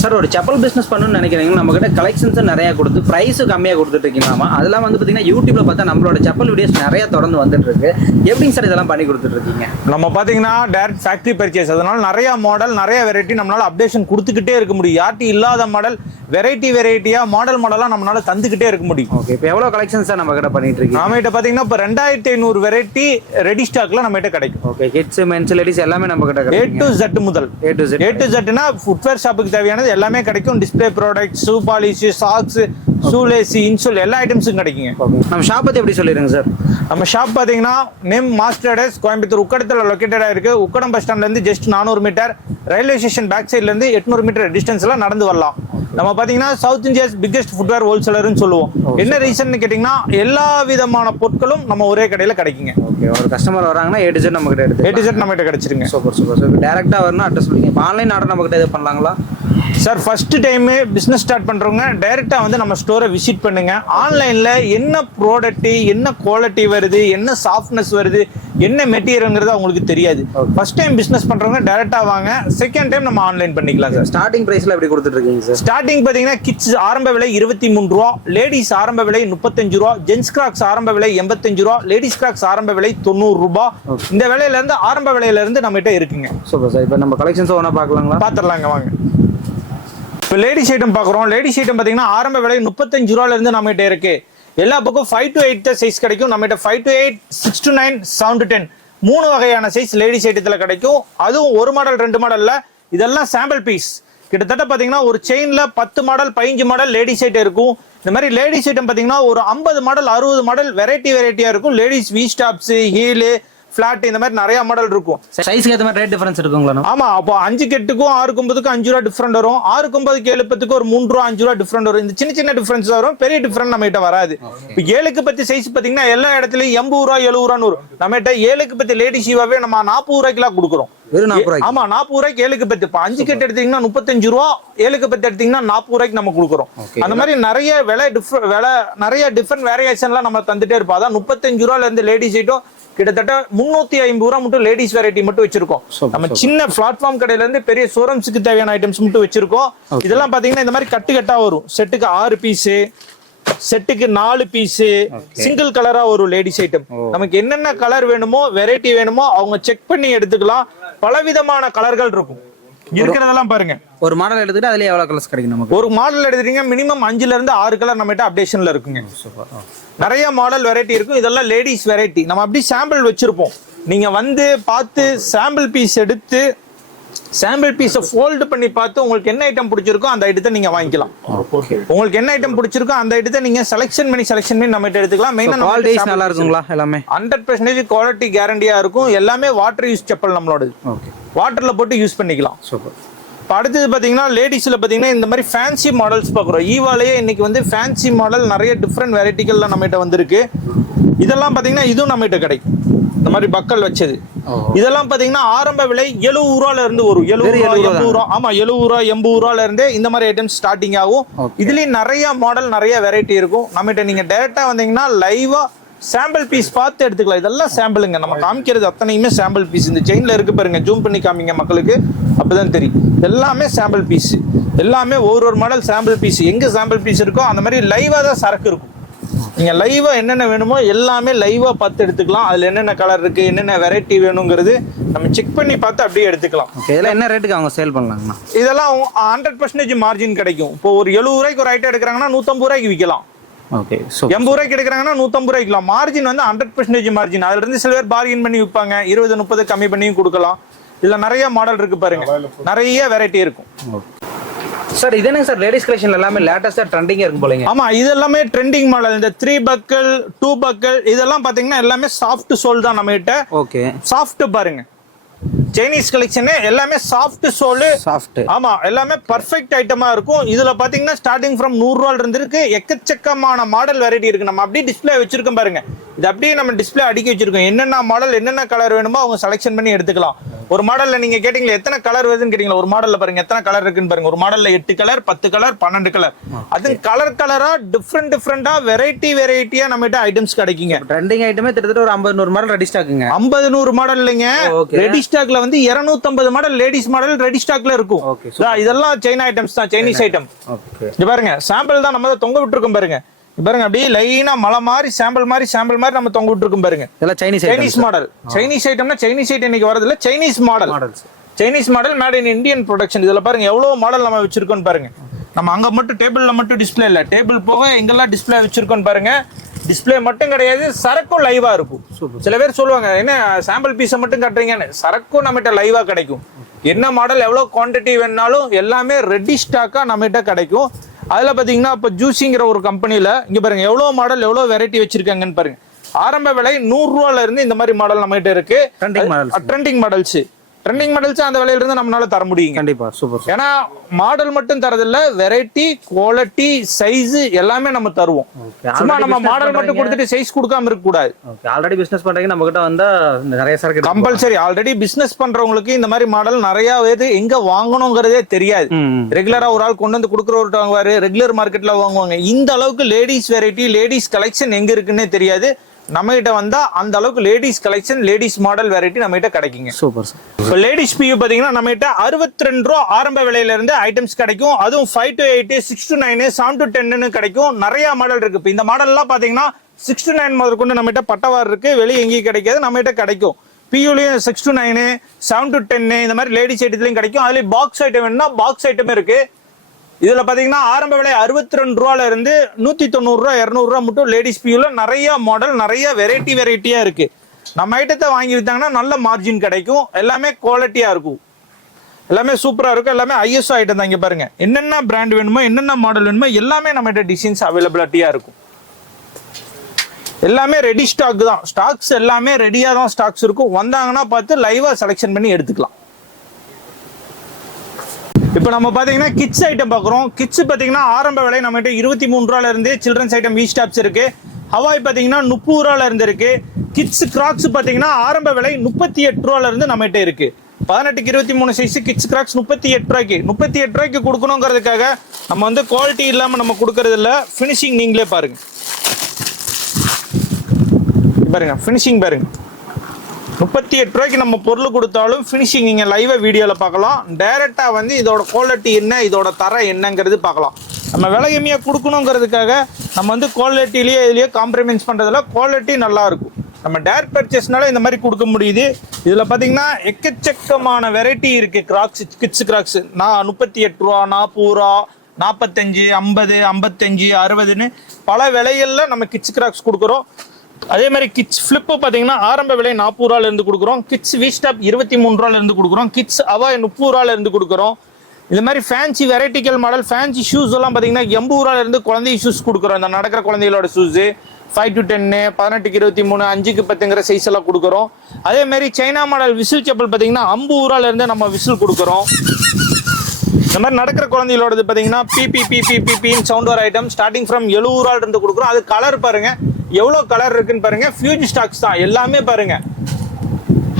Sir ஒரு chappal business பண்ணணும்னு நினைக்கிறீங்க, நம்ம கிட்ட கலெக்ஷன்ஸ் நிறைய கொடுத்து பிரைஸும் கம்மியாக கொடுத்துட்டு இருக்கீங்களாமா. அதெல்லாம் வந்து பார்த்தீங்கன்னா யூடியூப்ல பார்த்தா நம்மளோட செப்பல் வீடியோஸ் நிறைய தொடர்ந்து வந்துட்டு இருக்கு. எப்படிங்க சார் இதெல்லாம் பண்ணி கொடுத்துட்டு இருக்கீங்க? நம்ம பார்த்தீங்கன்னா டைரக்ட் ஃபேக்டரி பர்ச்சேஸ், அதனால நிறைய மாடல் நிறைய வெரைட்டி நம்மளால அப்டேஷன் கொடுத்துக்கிட்டே இருக்க முடியும். யார்ட்டி இல்லாத மாடல் வெரைட்டியா மாடலாக நம்மளால தந்துக்கிட்டே இருக்க முடியும். ஓகே, இப்போ எவ்வளோ கலெக்ஷன்ஸ் சார் நம்ம கிட்ட பண்ணிட்டு இருக்கீங்க? நம்ம கிட்ட பார்த்தீங்கன்னா இப்போ 2500 வெரைட்டி ரெடி ஸ்டாக்ல நம்ம கிட்ட கிடைக்கும். ஓகே, கிட்ஸ் மென்ஸ் லேடிஸ் எல்லாமே நம்ம கிட்ட கிடைக்கும். A to Z முதல் A to Zனா ஃபுட்வேர் ஷாப்புக்கு தேவையானது எல்லாமே கிடைக்கும். Display product, shoe polish, socks, shoelace, insole எல்லா ஐட்டம்ஸும் கிடைக்குங்க. நம்ம ஷாப் பத்தி எப்படி சொல்லிடுங்க சார்? நம்ம ஷாப் பார்த்தீங்கன்னா நேம் மாஸ்டர்ஸ், கோயம்புத்தூர் உக்கடத்தில் லொக்கேட்டடாக இருக்கு. உக்கடம் பஸ் ஸ்டாண்ட்லேருந்து just 400 metre, railway station back சைட்லேருந்து 800 மீட்டர் டிஸ்டன்ஸ்ல நடந்து வரலாம். நம்ம பார்த்தீங்கன்னா சவுத் இந்தியாஸ் பிக்கெஸ்ட் ஃபுட்வேர் ஹோல்சேலர்னு சொல்லுவோம். என்ன ரீசன் கேட்டிங்கன்னா எல்லா விதமான பொருட்களும் நம்ம ஒரே கடையில் கிடைக்குங்க. ஓகே, ஒரு கஸ்டமர் வராங்கன்னா A to Z நம்ம கிட்ட எடுத்து A to Z நம்ம கிட்ட கிடைச்சிருங்க. Super super sir. டேரெக்டாக வரணும் அட்ரஸ் சொல்லுங்க. இப்போ ஆன்லைன் ஆர்டர் நம்ம கிட்ட இது பண்ணலாங்களா sir? First time business start பண்றவங்க டைரக்டா வந்து நம்ம ஸ்டோரை விசிட் பண்ணுங்க. ஆன்லைன்ல என்ன ப்ராடக்ட், என்ன குவாலிட்டி வருது, என்ன சாஃப்ட்னஸ் வருது, என்ன மெட்டீரியல்ங்கிறது அவங்களுக்கு தெரியாது. ஃபர்ஸ்ட் டைம் பிசினஸ் பண்றவங்க டைரக்டா வாங்க. செகண்ட் டைம் நம்ம ஆன்லைன் பண்ணிக்கலாம் சார். ஸ்டார்டிங் பிரைஸ்ல எப்படி கொடுத்துட்டு இருக்கீங்க சார்? ஸ்டார்டிங் பாத்தீங்கன்னா கிட்ஸ் ஆரம்ப விலை 23 ரூபா, லேடிஸ் ஆரம்ப விலை 35 ரூபா, ஜென்ஸ் கிராக்ஸ் ஆரம்ப விலை 85 ரூபா, லேடிஸ் கிராக்ஸ் ஆரம்ப விலை 90 ரூபா. இந்த விலையில இருந்து ஆரம்ப விலையில இருந்து நம்ம கிட்ட இருக்குங்க. Super sir. இப்போ நம்ம கலெக்ஷன்ஸ் ஒண்ணா பார்க்கலாங்களா? பாத்துடலாங்க வாங்க. இப்போ லேடிஸ் ஐட்டம் பார்க்குறோம். லேடிஸ் ஐட்டம் பார்த்தீங்கன்னா ஆரம்ப விலை 35 ரூபாயில இருந்து நம்ம கிட்ட இருக்கு. எல்லா பக்கம் 5 to 8 சைஸ் கிடைக்கும். நம்ம கிட்ட 5 to 8, 6 to 9, 7 to 10 3 வகையான சைஸ் லேடிஸ் ஐட்டத்துல கிடைக்கும். அதுவும் ஒரு மாடல் 2 மாடல்ல. இதெல்லாம் சாம்பிள் பீஸ். கிட்டத்தட்ட பார்த்தீங்கன்னா ஒரு செயின்ல 10 மாடல் 15 மாடல் லேடிஸ் ஐட்டம் இருக்கும். இந்த மாதிரி லேடிஸ் ஐட்டம் பார்த்தீங்கன்னா ஒரு 50 மாடல் 60 மாடல் வெரைட்டியா இருக்கும். Ladies V straps, heel, flat, இந்த மாதிரி நிறைய மாடல் இருக்கும். சைஸ்க்கு ஏற்ற மாதிரி ரேட் டிஃபரன்ஸ் இருக்குங்களா? ஆமா, அப்போ 5 கெட்டுக்கும் 6 9க்கும் 5 ரூபா டிஃபரெண்ட் வரும். 6 9 7 10க்கு ஒரு 3 ரூபா 5 ரூபா டிஃபரெண்ட் வரும். இந்த சின்ன டிஃபரன்ஸ் வரும், பெரிய டிஃபரெண்ட் நம்ம கிட்ட வராது. இப்போ 7க்கு 10 சைஸ் பாத்தீங்கன்னா எல்லா இடத்துலயும் 80 ரூபா 70 ரூபான்னு வரும். நம்ம கிட்ட 7க்கு 10 லேடி ஷீவாவே நம்ம 40 ரூபாய்க்குலாம் கொடுக்குறோம். ஆமா, 40 ரூபாய்க்கு 7க்கு 10. இப்போ 5 கெட் எடுத்தீங்கன்னா 35 ரூபா, 7க்கு 10 எடுத்தீங்கன்னா 40 ரூபாய்க்கு நம்ம கொடுக்குறோம். அந்த மாதிரி நிறைய விலை நிறைய டிஃபரெண்ட் வேரியேஷன்லாம் நம்ம தந்துட்டே இருப்போம். அதான் 35 ரூபாயில இருந்து லேடிஸ் ஐட்டம் கிட்டத்தட்ட 350 ரூபா மட்டும் லேடிஸ் வெரைட்டி மட்டும் வச்சிருக்கோம். நம்ம சின்ன பிளாட்ஃபார்ம் கடையில இருந்து பெரிய ஷோரூம்ஸ்க்கு தேவையான ஐட்டம்ஸ் மட்டும் வச்சிருக்கோம். இதெல்லாம் பாத்தீங்கன்னா இந்த மாதிரி கட்டா வரும். செட்டுக்கு 6 பீஸ், செட்டுக்கு 4 பீஸ், சிங்கிள் கலரா ஒரு லேடிஸ் ஐட்டம். நமக்கு என்னென்ன கலர் வேணுமோ, வெரைட்டி வேணுமோ அவங்க செக் பண்ணி எடுத்துக்கலாம். பலவிதமான கலர்கள் இருக்கும். இருக்கிறதெல்லாம் பாருங்க. ஒரு மாடல் எடுத்துட்டு அதுல எவ்வளவு கலர்ஸ் கிடைக்கும் நமக்கு? ஒரு மாடல் எடுத்துட்டீங்க மினிமம் 5ல இருந்து 6 கலர் நம்ம கிட்ட அப்டேஷன்ல இருக்குங்க. நிறைய மாடல் வெரைட்டி இருக்கும். இதெல்லாம் லேடிஸ் வெரைட்டி. நம்ம அப்படி சாம்பிள் வச்சிருப்போம். நீங்க வந்து பார்த்து சாம்பிள் பீஸ் எடுத்து சாம்பிள் பீஸை ஃபோல்டு பண்ணி பார்த்து உங்களுக்கு என்ன ஐட்டம் பிடிச்சிருக்கோ அந்த ஐட்டத்தை நீங்க வாங்கிக்கலாம். உங்களுக்கு என்ன ஐட்டம் பிடிச்சிருக்கோ அந்த ஐட்டத்தை நீங்க செலக்ஷன் பண்ணி நம்ம கிட்ட எடுத்துக்கலாம். மெயினா குவாலிட்டிஸ் நல்லா இருக்குங்களா? எல்லாமே 100% குவாலிட்டி கேரண்டியா இருக்கும். எல்லாமே வாட்டர் யூஸ் செப்பல் நம்மளோடது. வாட்டர்ல போட்டு யூஸ் பண்ணிக்கலாம். சூப்பர். அடுத்தது பார்த்தீங்கன்னா லேடிஸில் பார்த்தீங்கன்னா இந்த மாதிரி ஃபேன்சி மாடல்ஸ் பார்க்குறோம். ஈவாலேயே இன்னைக்கு வந்து ஃபேன்சி மாடல் நிறைய டிஃப்ரெண்ட் வெரைட்டிகள்லாம் நம்மகிட்ட வந்திருக்கு. இதெல்லாம் பார்த்தீங்கன்னா இதுவும் நம்மகிட்ட கிடைக்கும். இந்த மாதிரி பக்கல் வச்சது இதெல்லாம் பார்த்தீங்கன்னா ஆரம்ப விலை 70 ரூபாயில இருந்து வரும். 70 ரூபா 80 ரூபா. ஆமா, 70 ரூபா 80 ரூபாயில இருந்தே இந்த மாதிரி ஐட்டம்ஸ் ஸ்டார்டிங் ஆகும். இதுலயும் நிறைய மாடல் நிறைய வெரைட்டி இருக்கும். நம்மகிட்ட நீங்க டைரக்டா வந்தீங்கன்னா லைவா சாம்பிள் பீஸ் பார்த்து எடுத்துக்கலாம். இதெல்லாம் சாம்பிளுங்க. நம்ம காமிக்கிறது அத்தனையுமே சாம்பிள் பீஸ். இந்த செயின்ல இருக்கு பாருங்க, ஜூம் பண்ணி காமிங்க மக்களுக்கு, அப்பதான் தெரியும். எல்லாமே சாம்பிள் பீஸ். எல்லாமே ஒரு மாடல் சாம்பிள் பீஸ். எங்க சாம்பிள் பீஸ் இருக்கோ அந்த மாதிரி லைவா தான் சரக்கு இருக்கும். நீங்க லைவா என்னென்ன வேணுமோ எல்லாமே லைவா பார்த்து எடுத்துக்கலாம். அதுல என்னென்ன கலர் இருக்கு, என்னென்ன வெரைட்டி வேணுங்கிறது நம்ம செக் பண்ணி பார்த்து அப்படியே எடுத்துக்கலாம். இதெல்லாம் என்ன ரேட்டுக்கு அவங்க சேல் பண்ணலாங்கண்ணா? இதெல்லாம் 100% மார்ஜின் கிடைக்கும். இப்போ ஒரு 70 ரூபாய்க்கு ஒரு ஐட்டம் எடுக்கிறாங்கன்னா 150 ரூபாய்க்கு விற்கலாம். 80 ரூபாய்க்கு எடுக்கிறாங்கன்னா 150 ரூபாய்க்கு. மார்ஜின் வந்து 100% மார்ஜின். அதுல இருந்து சில பேர் பார்கின் பண்ணி விற்பாங்க. 20 30 கம்மி பண்ணியும் கொடுக்கலாம். இதுல நிறைய மாடல் இருக்கு பாருங்க, நிறைய வெரைட்டி இருக்கும். சார் இது என்ன சார் லேடிஸ் கலெக்ஷன் எல்லாமே லேட்டஸ்டா ட்ரெண்டிங்கா இருக்கும் போலங்க? ஆமா, இது எல்லாமே ட்ரெண்டிங் மாடல். இந்த 3 பக்கல் 2 பக்கல் இதெல்லாம் பாத்தீங்கன்னா எல்லாமே சாஃப்ட் சோல் தான் நம்ம கிட்ட. ஓகே, சாஃப்ட் பாருங்க. சைனீஸ் கலெக்ஷன் எல்லாமே சாஃப்ட் சோல். சாஃப்ட். ஆமா, எல்லாமே பர்ஃபெக்ட் ஐட்டமா இருக்கும். இதுல பாத்தீங்கன்னா ஸ்டார்டிங் ஃப்ரம் 100 ரூபாயில இருந்து இருக்கு. எக்கச்சக்கமான மாடல் வெரைட்டி இருக்கு. நம்ம அப்படியே டிஸ்பிளே வச்சிருக்கோம் பாருங்க. இது அப்படியே நம்ம டிஸ்பிளே அடுக்கி வச்சிருக்கோம். என்னென்ன மாடல் என்னென்ன கலர் வேணுமோ அவங்க செலக்ஷன் பண்ணி எடுத்துக்கலாம். ஒரு மாடல்ல நீங்க கேட்டீங்களா எத்தனை கலர் வருதுன்னு கேட்டீங்களா, ஒரு மாடல்ல பாருங்க எத்தனை கலர் இருக்குன்னு பாருங்க. ஒரு மாடல்ல 8 கலர் 10 கலர் 12 கலர், அது கலர் கலரா டிஃப்ரெண்டா வெரைட்டியா நம்மகிட்ட ஐட்டம்ஸ் கிடைக்குங்க. ட்ரெண்டிங் ஐட்டமே கிட்டத்தட்ட ஒரு 50-100 மாடல் ரெடி ஸ்டாக்குங்க. 50-100 மாடல் இல்லைங்க, ரெடி ஸ்டாக்ல வந்து 250 மாடல் லேடிஸ் மாடல் ரெடி ஸ்டாக்ல இருக்கும். இதெல்லாம் சைனா ஐட்டம்ஸ் தான், சைனீஸ் ஐட்டம். இது பாருங்க சாம்பிள் தான் நம்ம தொங்க விட்டுருக்கோம் பாருங்க. பாருங்க அப்படியே லைனா மலை மாதிரி சாம்பிள் மாதிரி நம்ம தொங்க விட்டுருக்கோம் பாருங்க. இதெல்லாம் சைனீஸ் மாடல். சைனீஸ் ஐட்டம்னா சைனீஸ் ஐட்டம் இன்னைக்கு வரது இல்ல, Chinese model made in Indian production. இதுல பாருங்க எவ்வளவு மாடல் நம்ம வச்சிருக்கோம் பாருங்க. நம்ம அங்க மட்டும் டேபிள்ல மட்டும் டிஸ்பிளே இல்ல, டேபிள் போக எங்கெல்லாம் டிஸ்பிளே வச்சிருக்கோம் பாருங்க. டிஸ்பிளே மட்டும் கிடையாது, சரக்கும் லைவா இருக்கும். சில பேர் சொல்லுவாங்க என்ன சாம்பிள் பீஸை மட்டும் காட்டுறீங்கன்னு, சரக்கும் நம்மகிட்ட லைவா கிடைக்கும். என்ன மாடல் எவ்வளவு குவான்டிட்டி வேணாலும் எல்லாமே ரெடி ஸ்டாக்கா நம்மகிட்ட கிடைக்கும். அதுல பாத்தீங்கன்னா இப்ப ஜூசிங்கிற ஒரு கம்பெனில இங்க பாருங்க எவ்வளவு மாடல் எவ்வளவு வெரைட்டி வச்சிருக்காங்கன்னு பாருங்க. ஆரம்ப விலை 100 ரூபாயில இருந்து இந்த மாதிரி மாடல் நம்ம கிட்ட இருக்கு. ட்ரெண்டிங் மாடல்ஸ் அந்த விலையில இருந்து நம்மளால தர முடியும். கண்டிப்பா சூப்பர். ஏன்னா மாடல் மட்டும் தரதில்ல, வெரைட்டி குவாலிட்டி சைஸ் எல்லாமே நம்ம தருவோம். சும்மா நம்ம மாடல் மட்டும் கொடுத்துட்டு சைஸ் கொடுக்காம இருக்க கூடாது. ஆல்ரெடி பிசினஸ் பண்றீங்க நம்ம கிட்ட வந்தா நிறைய சரக்கு கம்பல்சரி. ஆல்ரெடி பிசினஸ் பண்றவங்களுக்கு இந்த மாதிரி மாடல் நிறைய எங்க வாங்கணுங்கிறதே தெரியாது. ரெகுலரா ஒரு ஆள் கொண்டு வந்து கொடுக்குறவர்கிட்ட வாங்குவாரு, ரெகுலர் மார்க்கெட்ல வாங்குவாங்க. இந்த அளவுக்கு லேடிஸ் வெரைட்டி லேடிஸ் கலெக்ஷன் எங்க இருக்குன்னே தெரியாது. நம்ம கிட்ட வந்தா அந்த அளவுக்கு ladies collection ladies model variety நம்ம கிட்ட கிடைக்குங்க. சூப்பர். இப்போ லேடிஸ் பியூ பாத்தீங்கன்னா நம்ம கிட்ட 62 ரூபா ஆரம்ப விலையில இருந்து ஐட்டம்ஸ் கிடைக்கும். அதுவும் 5 to 8, 6 to 9, 7 to 10 கிடைக்கும். நிறைய மாடல் இருக்கு. இப்போ இந்த மாடல் எல்லாம் பாத்தீங்கன்னா 6 to 9 முதல் கொண்டு நம்ம கிட்ட பட்டவார் இருக்கு, வெளியே எங்கேயும் கிடைக்காது, நம்ம கிட்ட கிடைக்கும். பியூலையும் 6 to 9, 7 to 10 இந்த மாதிரி லேடிஸ் ஐட்டத்துலயும் கிடைக்கும். அதுலயும் பாக்ஸ் ஐட்டம் வேணும்னா பாக்ஸ் ஐட்டம் இருக்கு. இதுல பாத்தீங்கன்னா ஆரம்ப விலை 62 ரூபாயில இருந்து 190 ரூபா 200 ரூபா மட்டும் லேடிஸ் பியூல நிறைய மாடல் நிறைய வெரைட்டியா இருக்கு. நம்ம ஐட்டத்தை வாங்கி வித்தாங்கன்னா நல்ல மார்ஜின் கிடைக்கும். எல்லாமே குவாலிட்டியா இருக்கும், எல்லாமே சூப்பரா இருக்கும். எல்லாமே ஐஎஸ்ஓ ஐட்டம் தான். இங்க பாருங்க என்னென்ன பிராண்ட் வேணுமோ என்னென்ன மாடல் வேணுமோ எல்லாமே நம்ம கிட்ட டிசைன்ஸ் அவைலபிலிட்டியா இருக்கும். எல்லாமே ரெடி ஸ்டாக் தான். ஸ்டாக்ஸ் எல்லாமே ரெடியா தான் ஸ்டாக்ஸ் இருக்கும். வந்தாங்கன்னா பார்த்து லைவா செலக்ஷன் பண்ணி எடுத்துக்கலாம். இப்போ நம்ம பாத்தீங்கன்னா கிட்ஸ் ஐட்டம் பாக்குறோம். கிட்ஸ் பாத்தீங்கன்னா ஆரம்ப விலை நம்ம கிட்ட 23 ரூபாயில இருந்து சில்ட்ரன்ஸ் ஐட்டம் வி ஸ்டாப்ஸ் இருக்கு. ஹவாய் பாத்தீங்கன்னா 30 ரூபாயில இருந்து இருக்கு. கிட்ஸ் கிராக்ஸ் பாத்தீங்கன்னா ஆரம்ப விலை 38 ரூபாயில இருந்து நம்ம கிட்ட இருக்கு. 18க்கு 23 சைஸ் கிட்ஸ் கிராக்ஸ் 38 ரூபாய்க்கு கொடுக்கணுங்கிறதுக்காக நம்ம வந்து குவாலிட்டி இல்லாம நம்ம கொடுக்கறது இல்ல. ஃபினிஷிங் நீங்களே பாருங்க. ஃபினிஷிங் பாருங்க. 38 ரூபாய்க்கு நம்ம பொருள் கொடுத்தாலும் ஃபினிஷிங் நீங்க லைவா வீடியோல பார்க்கலாம். டைரக்டா வந்து இதோட குவாலிட்டி என்ன, இதோட தரம் என்னங்கிறது பார்க்கலாம். நம்ம விலை கம்மியா கொடுக்கணுங்கிறதுக்காக நம்ம வந்து குவாலிட்டிலேயே இதுலயே காம்ப்ரமைஸ் பண்றதுல குவாலிட்டி நல்லா இருக்கும். நம்ம டைரக்ட் பர்ச்சேஸ்னால இந்த மாதிரி கொடுக்க முடியுது. இதுல பாத்தீங்கன்னா எக்கச்சக்கமான வெரைட்டி இருக்கு. கிராக்ஸ் கிட்ஸ் கிராக்ஸ் 38 ரூபா 40 ரூபா 45 50 55 60ன்னு பல விலைகள்ல நம்ம கிட்ஸ் கிராக்ஸ் கொடுக்குறோம். அதே மாதிரி கிட்ஸ் ஃபிளிப்பு பார்த்தீங்கன்னா ஆரம்ப விலை 40 ரூபாயில இருந்து கொடுக்குறோம். கிட்ஸ் வி ஸ்டாப் 23 ரூபாயில இருந்து கொடுக்குறோம். கிட்ஸ் அவாய் 30 ரூபாயில இருந்து கொடுக்குறோம். இது மாதிரி ஃபேன்சி வெரைட்டிக்கல் மாடல் ஃபேன்சி ஷூஸ் எல்லாம் பார்த்தீங்கன்னா 80 ரூபாயில இருந்து குழந்தை ஷூஸ் கொடுக்குறோம். இந்த நடக்கிற குழந்தைகளோட ஷூஸ் 5 to 10, 18க்கு 23, 5க்கு 10ங்கிற சைஸ் எல்லாம் கொடுக்குறோம். அதே மாதிரி சைனா மாடல் விசில் செப்பல் பார்த்தீங்கன்னா 50 ரூபாயில இருந்து நம்ம விசில் கொடுக்குறோம். இந்த மாதிரி நடக்கிற குழந்தைகளோடது பார்த்தீங்கன்னா பிபின்னு சவுண்ட் வர ஐட்டம் ஸ்டார்டிங் ஃப்ரம் 70 ரூபாயில இருந்து கொடுக்குறோம். அது கலர் பாருங்க எவ்வளவு கலர் இருக்குன்னு பாருங்க. ஃபியூஜ் ஸ்டாக்ஸ் தான் எல்லாமே பாருங்க.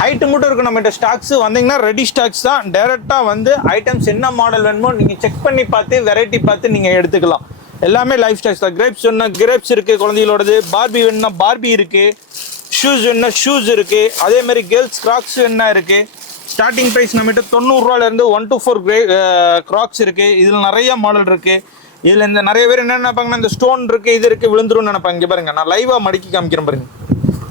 ஹைட் மட்டும் இருக்கு நம்ம ஸ்டாக்ஸ். வந்தீங்கன்னா ரெடி ஸ்டாக்ஸ் தான். டைரக்டா வந்து ஐட்டம்ஸ் என்ன மாடல் வேணுமோ நீங்க செக் பண்ணி பார்த்து வெரைட்டி பார்த்து நீங்க எடுத்துக்கலாம். எல்லாமே லைஃப் ஸ்டாக்ஸ் தான். கிரேப்ஸ் வேணும்னா கிரேப்ஸ் இருக்கு குழந்தைகளோடது. பார்பி வேணும்னா பார்பி இருக்கு. ஷூஸ் வேணும்னா ஷூஸ் இருக்கு. அதே மாதிரி கேர்ள்ஸ் கிராக்ஸ் வேணும்னா இருக்கு. ஸ்டார்டிங் பிரைஸ் நம்ம கிட்ட 90 ரூபாயில இருந்து 1 to 4 கிராக்ஸ் இருக்கு. இதுல நிறைய மாடல் இருக்கு. இதுல இந்த நிறைய பேர் என்ன நினைப்பாங்கன்னா இந்த ஸ்டோன் இருக்கு இது இருக்கு விழுந்துரும் நினைப்பாங்க. இங்க பாருங்க நான் லைவா மடக்கி காமிக்கிறேன் பாருங்க.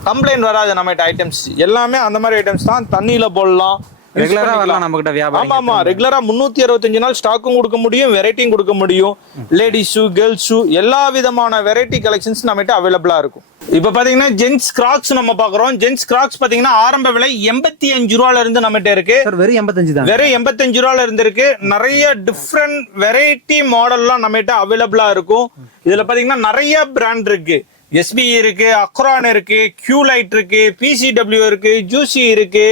கம்ப்ளைண்ட் வராது நம்ம ஐட்டம்ஸ் எல்லாமே அந்த மாதிரி ஐட்டம்ஸ் தான். தண்ணியில போடலாம், ரெகுலரா வரலாம் நம்ம கிட்ட வியாபாரம். ஆமா ரெகுலரா 365 நாள் ஸ்டாக்கும் கொடுக்க முடியும், வெரைட்டியும் கொடுக்க முடியும். லேடிஸ் ஷூ கேர்ள்ஸ் ஷூ எல்லா விதமான வெரைட்டி கலெக்ஷன்ஸ் நம்ம கிட்ட அவைலபிளா இருக்கும். இப்ப பாத்தீங்கன்னா ஜென்ஸ் கிராக்ஸ் நம்ம பாக்குறோம். ஜென்ஸ் கிராக்ஸ் பாத்தீங்கன்னா ஆரம்ப விலை 85 ரூபாயில இருந்து நம்ம கிட்ட இருக்கு. வெறும் 85 தான். வெறும் 85 ரூபாயில இருந்து இருக்கு. நிறைய டிஃப்ரெண்ட் வெரைட்டி மாடல்லாம் நம்ம கிட்ட அவைலபிளா இருக்கும். இதுல பாத்தீங்கன்னா நிறைய பிராண்ட் இருக்கு. எஸ்பி இருக்கு, அக்ரான் இருக்கு, கியூ லைட் இருக்கு, பிசிடபிள்யூ இருக்கு, ஜூசி இருக்கு,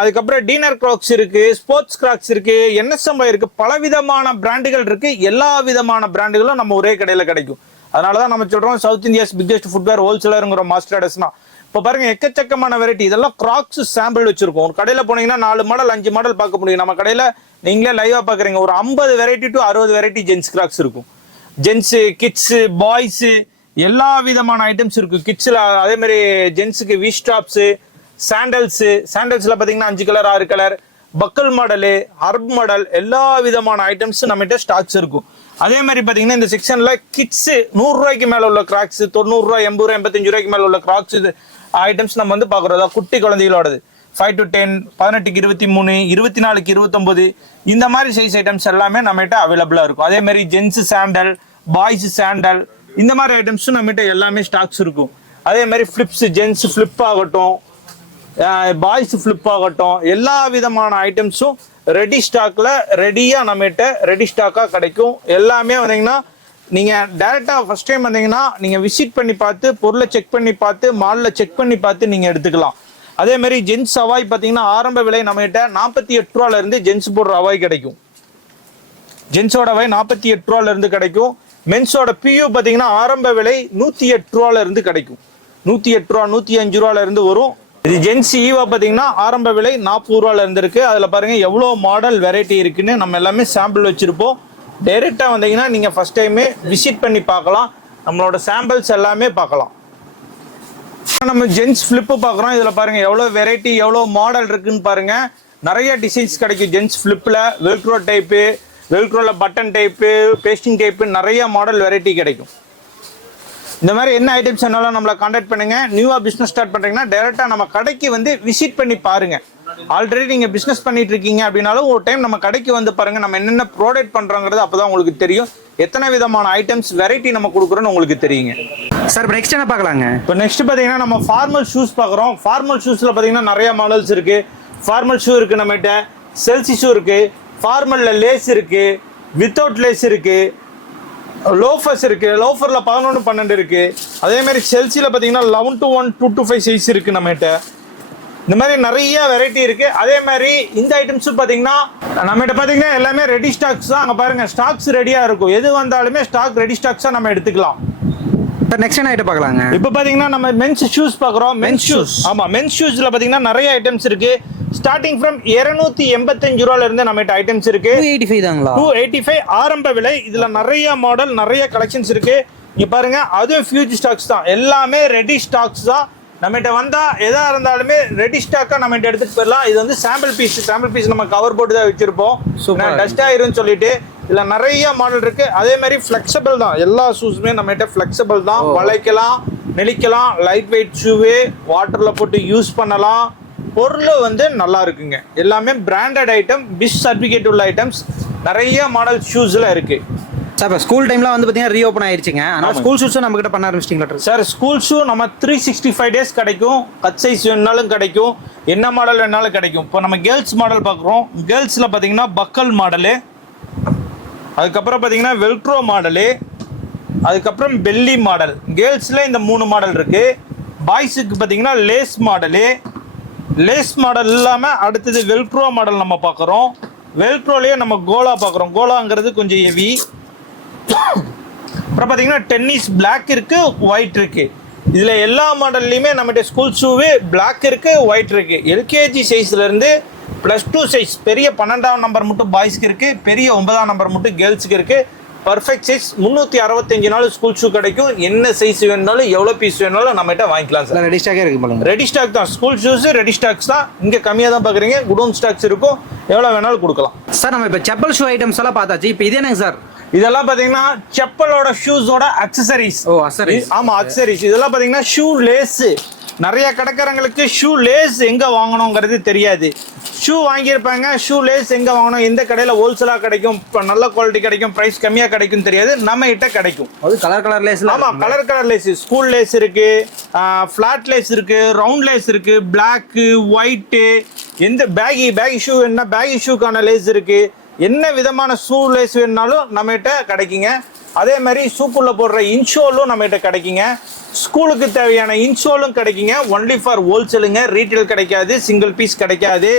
அதுக்கப்புறம் டீனர் கிராக்ஸ் இருக்கு, ஸ்போர்ட்ஸ் கிராக்ஸ் இருக்கு, என்எஸ்எம் இருக்கு. பல விதமான பிராண்டுகள் இருக்கு. எல்லா விதமான பிராண்டுகளும் நம்ம ஒரே கடையில கிடைக்கும். அதனாலதான் நம்ம சொல்றோம் சவுத் இந்தியாஸ் பிக்கெஸ்ட் ஃபுட்வேர் ஹோல்சேலருங்கிற மாஸ்டர் அடஸ்னா. இப்போ பாருங்க எக்கச்சக்கமான வெரைட்டி. இதெல்லாம் கிராக்ஸ் சாம்பிள் வச்சிருக்கோம். ஒரு கடையில போனீங்கன்னா 4 மாடல் 5 மாடல் பார்க்க முடியும். நம்ம கடையில நீங்களே லைவா பாக்குறீங்க, ஒரு 50 variety to 60 variety gents crocs இருக்கும். ஜென்ஸ், கிட்ஸ், பாய்ஸ் எல்லா விதமான ஐட்டம்ஸ் இருக்கு. கிட்ஸ்ல அதே மாதிரி ஜென்ஸுக்கு வி ஸ்டாப்ஸ், சாண்டல்ஸ்ல பாத்தீங்கன்னா 5 கலர் 6 கலர், பக்கல் மாடலு, ஹர்ப் மாடல், எல்லா விதமான ஐட்டம்ஸ் நம்மகிட்ட ஸ்டாக்ஸ் இருக்கும். அதே மாதிரி பாத்தீங்கன்னா இந்த செக்ஷன்ல கிட்ஸ் 100 ரூபாய்க்கு மேல உள்ள கிராக்ஸ், 90 ரூபாய், 80 ரூபாய், 85 ரூபாய்க்கு மேல உள்ள கிராக்ஸ் ஐட்டம்ஸ் நம்ம வந்து பாக்குறோம். குட்டி குழந்தைகளோடது 5 to 10, 18க்கு 23, 24க்கு 29 இந்த மாதிரி சைஸ் ஐட்டம்ஸ் எல்லாமே நம்மகிட்ட அவைலபிளா இருக்கும். அதே மாதிரி ஜென்ஸ் சாண்டல், பாய்ஸ் சாண்டல் இந்த மாதிரி ஐட்டம்ஸும் நம்மகிட்ட எல்லாமே ஸ்டாக்ஸ் இருக்கும். அதே மாதிரி ஃபிளிப்ஸ், ஜென்ஸ் ஃபிளிப் ஆகட்டும், பாய்ஸ் ஃபிளிப் ஆகட்டும், எல்லா விதமான ஐட்டம்ஸும் ரெடி ஸ்டாக்ல ரெடியா நம்மகிட்ட ரெடி ஸ்டாக்கா கிடைக்கும். எல்லாமே வந்தீங்கன்னா நீங்க டைரக்டா ஃபர்ஸ்ட் டைம் வந்தீங்கன்னா நீங்க விசிட் பண்ணி பார்த்து பொருளை செக் பண்ணி பார்த்து மால்ல செக் பண்ணி பார்த்து நீங்க எடுத்துக்கலாம். அதே மாதிரி ஜென்ஸ் அவாய் பாத்தீங்கன்னா ஆரம்ப விலை நம்மகிட்ட 48 ரூபாயில இருந்து ஜென்ஸ் போடுற அவாய் கிடைக்கும். ஜென்ஸோட அவாய் 48 ரூபாயில இருந்து கிடைக்கும். மென்ஸோட பியூ பாத்தீங்கன்னா ஆரம்ப விலை 108 ரூபாயில இருந்து கிடைக்கும். 108 ரூபா 105 ரூபாயில இருந்து வரும். இது ஜென்ஸ் ஈவா பாத்தீங்கன்னா ஆரம்ப விலை 40 ரூபாயில இருந்து இருக்கு. அதுல பாருங்க எவ்வளவு மாடல் வெரைட்டி இருக்குன்னு நம்ம எல்லாமே சாம்பிள் வச்சிருப்போம். டைரக்டா வந்தீங்கன்னா நீங்க ஃபர்ஸ்ட் டைமே விசிட் பண்ணி பார்க்கலாம். நம்மளோட சாம்பிள்ஸ் எல்லாமே பார்க்கலாம். நம்ம ஜென்ஸ் ஃபிளிப் பார்க்குறோம். இதுல பாருங்க எவ்வளவு வெரைட்டி எவ்வளவு மாடல் இருக்குன்னு பாருங்க. நிறைய டிசைன்ஸ் கிடைக்கும் ஜென்ஸ் ஃபிளிப்ல. வெல்க்ரோ டைப்பு, வெல்க்ரோல பட்டன் டைப்பு, பேஸ்டிங் டைப்பு, நிறைய மாடல் வெரைட்டி கிடைக்கும். இந்த மாதிரி என்ன ஐட்டம்ஸ் வேணாலும் நம்மளை கான்டாக்ட் பண்ணுங்க. நியூவா பிசினஸ் ஸ்டார்ட் பண்றீங்கன்னா டைரக்டா நம்ம கடைக்கு வந்து விசிட் பண்ணி பாருங்க. ஆல்ரெடி நீங்க பிசினஸ் பண்ணிட்டு இருக்கீங்க அப்படின்னாலும் ஒரு டைம் நம்ம கடைக்கு வந்து பாருங்க. நம்ம என்னென்ன ப்ராடக்ட் பண்றோங்கிறது அப்பதான் உங்களுக்கு தெரியும். எத்தனை விதமான ஐட்டம்ஸ் வெரைட்டி நம்ம கொடுக்குறோம்னு உங்களுக்கு தெரியுங்க. சார் நெக்ஸ்ட் என்ன பார்க்கலாங்க? இப்போ நெக்ஸ்ட் பாத்தீங்கன்னா நம்ம ஃபார்மல் ஷூஸ் பார்க்குறோம். ஃபார்மல் ஷூஸ்ல பாத்தீங்கன்னா நிறைய மாடல்ஸ் இருக்கு. ஃபார்மல் ஷூ இருக்கு நம்மகிட்ட, செல்சி ஷூ இருக்கு, ஃபார்மல்ல லேஸ் இருக்கு, வித்தவுட் லேஸ் இருக்கு, லோஃபர்ஸ் இருக்கு. லோஃபர்ல 11 12 இருக்கு. அதே மாதிரி செல்சில பாத்தீங்கன்னா 11 to 1, 2 to 5 சைஸ் இருக்கு நம்மகிட்ட. இந்த மாதிரி நிறைய வெரைட்டி இருக்கு. அதே மாதிரி இந்த ஐட்டம்ஸும் பாத்தீங்கன்னா நம்மகிட்ட பாத்தீங்கன்னா எல்லாமே ரெடி ஸ்டாக்ஸ் தான். அங்க பாருங்க ஸ்டாக்ஸ் ரெடியா இருக்கும். எது வந்தாலுமே ஸ்டாக் ரெடி ஸ்டாக்ஸா நம்ம எடுத்துக்கலாம். நெக்ஸ்ட் என்ன ஐட்டம் பார்க்கலாங்க? இப்போ பாத்தீங்கன்னா நம்ம மென்ஸ் ஷூஸ் பார்க்குறோம். மென்ஸ் ஷூஸ், ஆமா மென்ஸ் ஷூஸ்ல பாத்தீங்கன்னா நிறைய ஐட்டம்ஸ் இருக்கு. ஸ்டார்டிங் ஃப்ரம் 285 ரூபாயில இருந்து நம்மகிட்ட ஐட்டம்ஸ் இருக்கு. 285 தாங்களா? 285 ஆரம்ப விலை. இதுல நிறைய மாடல் நிறைய கலெக்ஷன்ஸ் இருக்கு. இங்க பாருங்க அதுவும் ஃபியூஜ் ஸ்டாக்ஸ் தான். எல்லாமே ரெடி ஸ்டாக்ஸ் தான். நம்மகிட்ட வந்தா எதா இருந்தாலுமே ரெடி ஸ்டாக்கா நம்மகிட்ட எடுத்துட்டு போயிடலாம். இது வந்து சாம்பிள் பீஸ் நம்ம கவர் போட்டு தான் வச்சிருப்போம். டஸ்ட் ஆயிரும்னு சொல்லிட்டு இதுல நிறைய மாடல் இருக்கு. அதே மாதிரி ஃபிளெக்சிபிள் தான். எல்லா ஷூஸுமே நம்மகிட்ட ஃபிளெக்சிபிள் தான். வளைக்கலாம், நெளிக்கலாம், லைட் வெயிட் ஷூவு, வாட்டர்ல போட்டு யூஸ் பண்ணலாம். பொருள் வந்து நல்லா இருக்குங்க. எல்லாமே பிராண்டட் ஐட்டம், பிஸ் சர்டிஃபிகேட் உள்ள ஐட்டம்ஸ் நிறைய மாடல் ஷூஸ்ல இருக்கு. சார் இப்போ ஸ்கூல் டைம்லாம் வந்து பார்த்தீங்கன்னா ரீஓப்பன் ஆயிடுச்சுங்க. ஆனால் ஸ்கூல் ஷூஸும் நம்ம கிட்ட பண்ண ஆரம்பிச்சிட்டீங்களா சார்? ஸ்கூல் ஷூ நம்ம 365 டேஸ் கிடைக்கும். கட் சைஸ் வேணாலும் கிடைக்கும், என்ன மாடல் வேணாலும் கிடைக்கும். இப்போ நம்ம கேர்ள்ஸ் மாடல் பார்க்குறோம். கேர்ள்ஸில் பார்த்தீங்கன்னா பக்கல் மாடலு, அதுக்கப்புறம் பார்த்தீங்கன்னா வெல்க்ரோ மாடலு, அதுக்கப்புறம் பெல்லி மாடல். கேர்ள்ஸில் இந்த 3 மாடல் இருக்கு. பாய்ஸுக்கு பார்த்தீங்கன்னா லேஸ் மாடலு, லேஸ் மாடல் இல்லாமல் அடுத்தது வெல்க்ரோ மாடல் நம்ம பார்க்குறோம். வெல்க்ரோலேயே நம்ம கோலா பார்க்குறோம். கோலாங்கிறது கொஞ்சம் ஹெவி. அப்புறம் பார்த்தீங்கன்னா டென்னிஸ் பிளாக் இருக்கு, ஒயிட் இருக்கு. இதுல எல்லா மாடல்லையுமே நம்மகிட்ட ஸ்கூல் ஷூவே பிளாக் இருக்கு, ஒயிட் இருக்கு. எல்கேஜி சைஸ்ல இருந்து +2 சைஸ், பெரிய 12ஆம் நம்பர் மட்டும் பாய்ஸ்க்கு இருக்கு, பெரிய 9ஆம் நம்பர் மட்டும் கேர்ள்ஸுக்கு இருக்கு. Perfect size. 365 நாள் ஸ்கூல் ஷூ கிடைக்கும். என்ன சைஸ் வேணுனாலும் எவ்வளவு பீஸ் வேணுனாலும் நம்மகிட்ட வாங்கிக்கலாம் சார். ரெடி ஸ்டாக்கே இருக்கு பாருங்க. ரெடி ஸ்டாக் தான். ஸ்கூல் ஷூஸ் ரெடி ஸ்டாக்ஸ் தான். இங்க கம்மியா தான் பாக்குறீங்க. குடோன் ஸ்டாக்ஸ் இருக்கும், எவ்வளவு வேணாலும் கொடுக்கலாம் சார். நம்ம இப்போ செப்பல் ஷூ ஐட்டம்ஸ் எல்லாம் பார்த்தாச்சு. இப்போ இது என்னங்க சார்? இதெல்லாம் பாத்தீங்கன்னா செப்பலோட ஷூஸோட அக்சசரிஸ். ஓ அக்சசரிஸ். ஆமா அக்சசரிஸ். இதெல்லாம் பாத்தீங்கன்னா ஷூ லேஸ். நிறைய கடைக்காரங்களுக்கு ஷூ லேஸ் எங்க வாங்கணுங்கிறது தெரியாது. ஷூ வாங்கியிருப்பாங்க, ஷூ லேஸ் எங்க வாங்கணும், எந்த கடையில ஹோல்சேலா கிடைக்கும், நல்ல குவாலிட்டி கிடைக்கும், பிரைஸ் கம்மியா கிடைக்கும் தெரியாது. நம்ம கிட்ட கிடைக்கும். அது கலர் லேஸ். ஆமா கலர் லேஸ். ஸ்கூல் லேஸ் இருக்கு, ஃபிளாட் லேஸ் இருக்கு, ரவுண்ட் லேஸ் இருக்கு, பிளாக், ஒயிட். எந்த பேகி ஷூ என்ன பேகி ஷூக்கான லேஸ் இருக்கு. என்ன விதமான ஷூ லேஸ் வேணுனாலும் நம்மகிட்ட கிடைக்குங்க. அதே மாதிரி ஷூக்குள்ள போடுற இன்ஷோலும் நம்மகிட்ட கிடைக்குங்க. ஸ்கூலுக்கு தேவையான இன்சோலும் கிடைக்குங்க. ஒன்லி ஃபார் ஹோல்சேலுங்க, ரீட்டைல் கிடைக்காது, சிங்கிள் பீஸ் கிடைக்காது.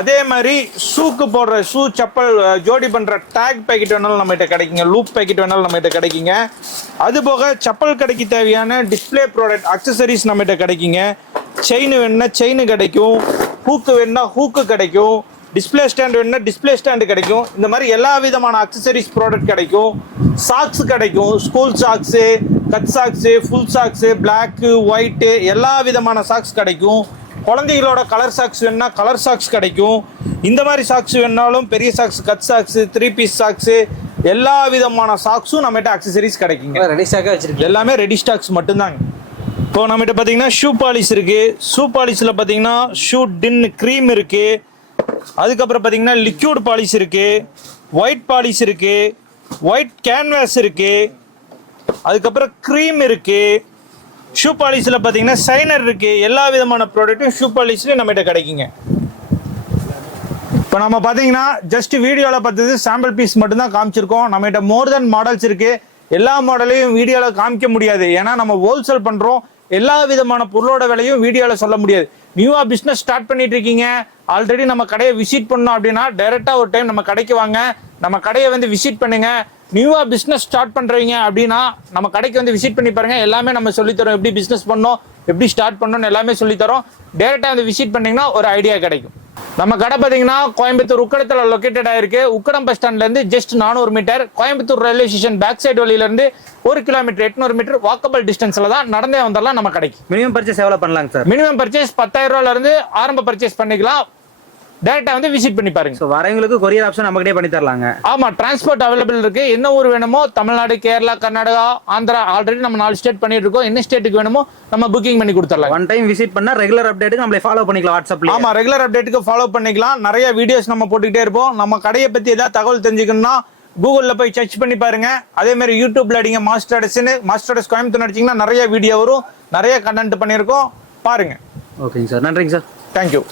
அதே மாதிரி ஷூக்கு போடுற ஷூ செப்பல் ஜோடி பண்ற டேக் பேக்கெட் வேணாலும் நம்மகிட்ட கிடைக்குங்க, லூப் பேக்கெட் வேணாலும் நம்மகிட்ட கிடைக்குங்க. அது போக செப்பல் கடைக்கு தேவையான டிஸ்பிளே ப்ராடக்ட் அக்சசரிஸ் நம்மகிட்ட கிடைக்குங்க. செயின் வேணும்னா செயின் கிடைக்கும், ஹூக்கு வேணும்னா ஹூக்கு கிடைக்கும், டிஸ்பிளே ஸ்டாண்ட் வேணும்னா டிஸ்பிளே ஸ்டாண்டு கிடைக்கும். இந்த மாதிரி எல்லா விதமான அக்சசரிஸ் ப்ராடக்ட் கிடைக்கும். சாக்ஸ் கிடைக்கும், school socks, cut socks, full socks, black, white, எல்லா விதமான சாக்ஸ் கிடைக்கும். குழந்தைகளோட கலர் சாக்ஸ் வேணும்னா கலர் சாக்ஸ் கிடைக்கும். இந்த மாதிரி சாக்ஸ் வேணுனாலும் பெரிய socks, cut socks, 3 piece socks, எல்லா விதமான சாக்ஸும் நம்மகிட்ட அக்சசரிஸ் கிடைக்குங்க. ரெடி ஸ்டாக்காக வச்சிருக்கீங்க. எல்லாமே ரெடி ஸ்டாக்ஸ் மட்டும்தாங்க. இப்போ நம்மகிட்ட பார்த்தீங்கன்னா ஷூ பாலிஷ் இருக்கு. ஷூ பாலிஷில் பார்த்தீங்கன்னா ஷூ டின் க்ரீம் இருக்கு. அதுக்கப்புறம் பார்த்தீங்கன்னா லிக்யூட் பாலிஷ் இருக்கு, ஒயிட் பாலிஷ் இருக்கு, ஒயிட் கேன்வாஸ் இருக்கு, அதுக்கப்புறம் க்ரீம் இருக்கு. ஷூ பாலிஷில் பார்த்தீங்கன்னா சைனர் இருக்கு. எல்லா விதமான ப்ராடக்ட்டும் ஷூ பாலிஷ்லேயும் நம்மகிட்ட கிடைக்குங்க. இப்போ நம்ம பார்த்தீங்கன்னா ஜஸ்ட் வீடியோவில் பார்த்தது சாம்பிள் பீஸ் மட்டும்தான் காமிச்சிருக்கோம். நம்மகிட்ட மோர் தென் மாடல்ஸ் இருக்கு. எல்லா மாடலையும் வீடியோவில் காமிக்க முடியாது, ஏன்னா நம்ம ஹோல்சேல் பண்ணுறோம். எல்லா விதமான பொருளோட விலையும் வீடியோவில் சொல்ல முடியாது. நியூவா பிஸ்னஸ் ஸ்டார்ட் பண்ணிட்டு இருக்கீங்க, ஆல்ரெடி நம்ம கடையை விசிட் பண்ணோம் அப்படின்னா டைரக்டா ஒரு டைம் நம்ம கடைக்கு வாங்க, நம்ம கடையை வந்து விசிட் பண்ணுங்க. நியூவா பிஸ்னஸ் ஸ்டார்ட் பண்றீங்க அப்படின்னா நம்ம கடைக்கு வந்து விசிட் பண்ணி பாருங்க. எல்லாமே நம்ம சொல்லித்தரோம், எப்படி பிஸ்னஸ் பண்ணோம், எப்படி ஸ்டார்ட் பண்ணணும்னு எல்லாமே சொல்லித்தரோம். டைரக்டா வந்து விசிட் பண்ணீங்கன்னா ஒரு ஐடியா கிடைக்கும். நம்ம கடை பார்த்தீங்கன்னா கோயம்புத்தூர் உக்கடத்துல லொக்கேட்டட் ஆயிருக்கு. உக்கடம் பஸ் ஸ்டாண்ட்ல இருந்து just 400 metre, Coimbatore railway station back side வழியில இருந்து 1 கிலோமீட்டர் 800 மீட்டர் வாக்கபிள் டிஸ்டன்ஸ்ல தான் நடந்தே வந்துடலாம் நம்ம கடைக்கு. மினிமம் பர்ச்சேஸ் எவ்வளோ பண்ணலாங்க சார்? மினிமம் பர்ச்சேஸ் 10,000 ரூபாயில இருந்து ஆரம்ப பர்ச்சேஸ் பண்ணிக்கலாம். டைரக்டா வந்து விசிட் பண்ணி பாருங்க. ஸோ வரவங்களுக்கு கொரியர் ஆப்ஷன் நம்ம கிட்டே பண்ணி தரலாங்க. ஆமா, டிரான்ஸ்போர்ட் அவைலபிள் இருக்கு. என்ன ஊர் வேணுமோ, தமிழ்நாடு, கேரளா, கர்நாடகா, ஆந்திரா, ஆல்ரெடி நம்ம 4 ஸ்டேட் பண்ணிட்டு இருக்கோம். என்ன ஸ்டேட்டுக்கு வேணுமோ நம்ம புக்கிங் பண்ணி கொடுத்துடலாம். ஒன் டைம் விசிட் பண்ணா ரெகுலர் அப்டேட்டுக்கு நம்மளை ஃபாலோ பண்ணிக்கலாம் வாட்ஸ்அப்ல. ஆமா, ரெகுலர் அப்டேட்டுக்கு ஃபாலோ பண்ணிக்கலாம். நிறைய வீடியோஸ் நம்ம போட்டுக்கிட்டே இருப்போம். நம்ம கடையை பத்தி ஏதாவது தகவல் தெரிஞ்சுக்கணும்னா கூகுள்ல போய் சர்ச் பண்ணி பாருங்க. அதே மாதிரி யூடியூப்ல அடிங்க மாஸ்டர்ஸ் கோயம்புத்தூர் அடிச்சிங்கன்னா நிறைய வீடியோ வரும், நிறைய கண்டென்ட் பண்ணியிருக்கோம், பாருங்க. ஓகேங்க சார், நன்றிங்க சார். தேங்க்யூ.